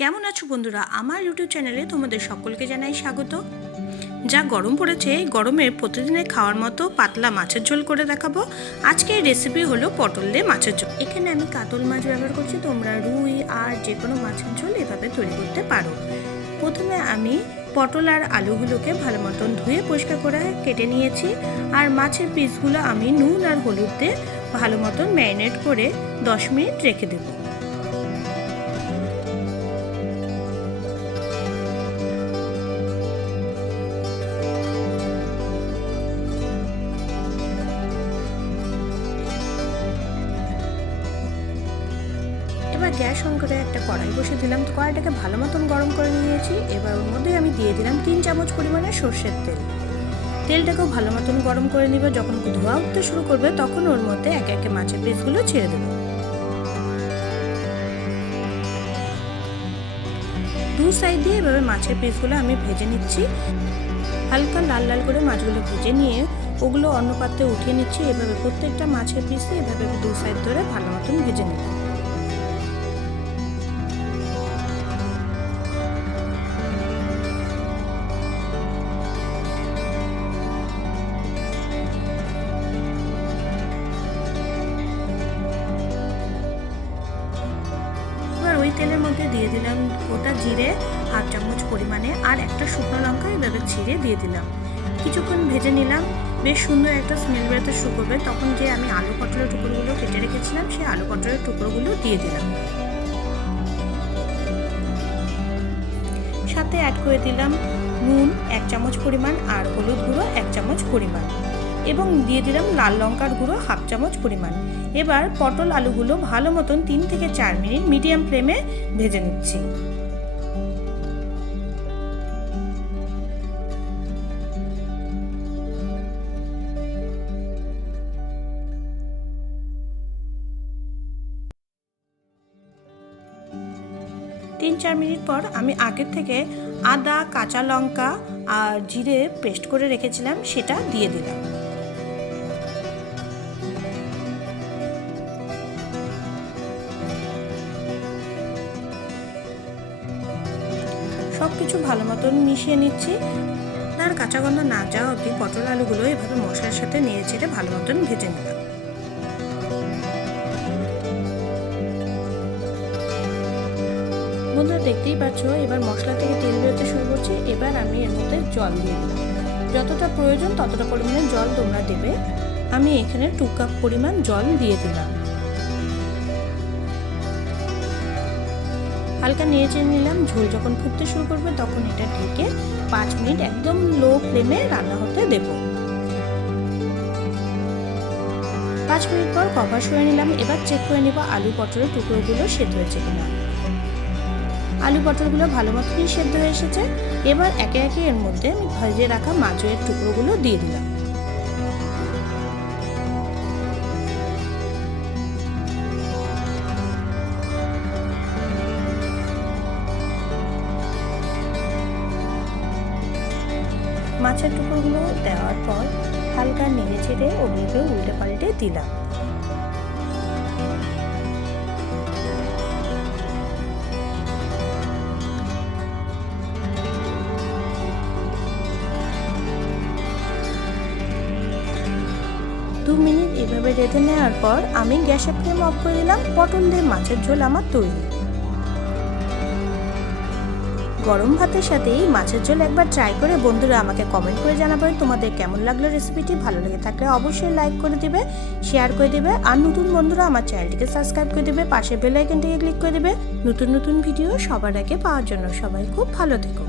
কেমন আছো বন্ধুরা? আমার ইউটিউব চ্যানেলে তোমাদের সকলকে জানাই স্বাগত। যা গরম পড়েছে গরমে প্রতিদিনের খাওয়ার মতো পাতলা মাছের ঝোল করে দেখাবো। আজকের রেসিপি হলো পটল দিয়ে মাছের ঝোল। এখানে আমি কাতল মাছ ব্যবহার করছি। তোমরা রুই আর যে কোনো মাছের ঝোল এভাবে তৈরি করতে পারো। প্রথমে আমি পটল আর আলুগুলোকে ভালো মতন ধুয়ে পরিষ্কার করে কেটে নিয়েছি। আর মাছের পিসগুলো আমি নুন আর হলুদ দিয়ে ভালো মতন ম্যারিনেট করে দশ মিনিট রেখে দেবো। গ্যাস অন করে একটা কড়াই বসে দিলাম। তো কড়াইটাকে ভালো মতন গরম করে নিয়েছি। এবার ওর মধ্যে আমি দিয়ে দিলাম তিন চামচ পরিমাণে সর্ষের তেল। তেলটাকেও ভালো মতন গরম করে নিবে। যখন ধোয়া উঠতে শুরু করবে, তখন ওর মধ্যে একে একে মাছের পিসগুলো ছেড়ে দেবো। দু সাইড দিয়ে এভাবে মাছের পিসগুলো আমি ভেজে নিচ্ছি। হালকা লাল লাল করে মাছগুলো ভেজে নিয়ে ওগুলো অন্য পাত্রে উঠিয়ে নিচ্ছি। এভাবে প্রত্যেকটা মাছের পিসে এভাবে দু সাইড ধরে ভালো মতন ভেজে নিচ্ছি তেলের মধ্যে দিয়ে দিলাম গোটা জিরে, হাফ চামচ পরিমাণে, আর একটা শুকনো লঙ্কা, এভাবে ছিঁড়ে দিয়ে দিলাম। কিছুক্ষণ ভেজে নিলাম। বেশ সুন্দর একটা স্মেল বেরোতে শুরু করবে। তখন যে আমি আলু পটলের টুকরোগুলো কেটে রেখেছিলাম, সেই আলু পটলের টুকরোগুলো দিয়ে দিলাম। সাথে অ্যাড করে দিলাম নুন, এক চামচ পরিমাণ, আর হলুদ গুঁড়ো, এক চামচ পরিমাণ। এবং দিয়ে দিলাম লাল লঙ্কার গুঁড়ো হাফ চামচ পরিমাণ। এবার পটল আলুগুলো ভালো মতন তিন থেকে চার মিনিট মিডিয়াম ফ্লেমে ভেজে নিচ্ছি। তিন চার মিনিট পর আমি আগের থেকে আদা, কাঁচা লঙ্কা আর জিরে পেস্ট করে রেখেছিলাম, সেটা দিয়ে দিলাম। সব কিছু ভালো মতন মিশিয়ে নিচ্ছি। আর কাঁচা গন্ধ না যাওয়া অবধি পটল আলুগুলো এভাবে মশলার সাথে নিয়ে ছেড়ে ভালো মতন ভেজে নিলাম। বন্ধুরা, দেখতেই পাচ্ছ, এবার মশলা থেকে তেল বেরোতে শুরু করছে। এবার আমি এর মধ্যে জল দিয়ে দিলাম। যতটা প্রয়োজন ততটা পরিমাণে জল তোমরা দেবে। আমি এখানে টু কাপ পরিমাণ জল দিয়ে দিলাম। হালকা চেয়ে নিলাম। ঝোল যখন ফুটতে শুরু করবে, তখন এটা ঢেকে পাঁচ মিনিট একদম লো ফ্লেমে রান্না হতে দেব। পাঁচ মিনিট পর কভার সরে নিলাম। এবার চেক করে নিব আলু পটলের টুকরোগুলো সেদ্ধ হয়েছে কিনা। আলু পটলগুলো ভালো মতনই সেদ্ধ হয়ে এসেছে। এবার একে একে এর মধ্যে আমি ভেজে রাখা মাছের টুকরোগুলো দিয়ে দিলাম। মাছের টুকরোগুলো দেওয়ার পর হালকা নেড়ে ছেড়ে ওগুলোকে উল্টে পাল্টে দিলাম। দু মিনিট এভাবে রেঁধে নেওয়ার পর আমি গ্যাসের ফ্লেম অফ করে দিলাম, পটল দিয়ে মাছের ঝোল আমার তৈরি। গরম ভাতের সাথে এই মাছের ঝোল একবার ট্রাই করে বন্ধুরা আমাকে কমেন্ট করে জানাবেন তোমাদের কেমন লাগল রেসিপিটি ভালো লেগে থাকলে অবশ্যই লাইক করে দিবে শেয়ার করে দিবে, আর নতুন বন্ধুরা আমার চ্যানেলটিকে সাবস্ক্রাইব করে দিবে, পাশে বেল আইকনটিকে ক্লিক করে দিবে। নতুন নতুন ভিডিও সবার আগে পাওয়ার জন্য সবাই খুব ভালো থেকো।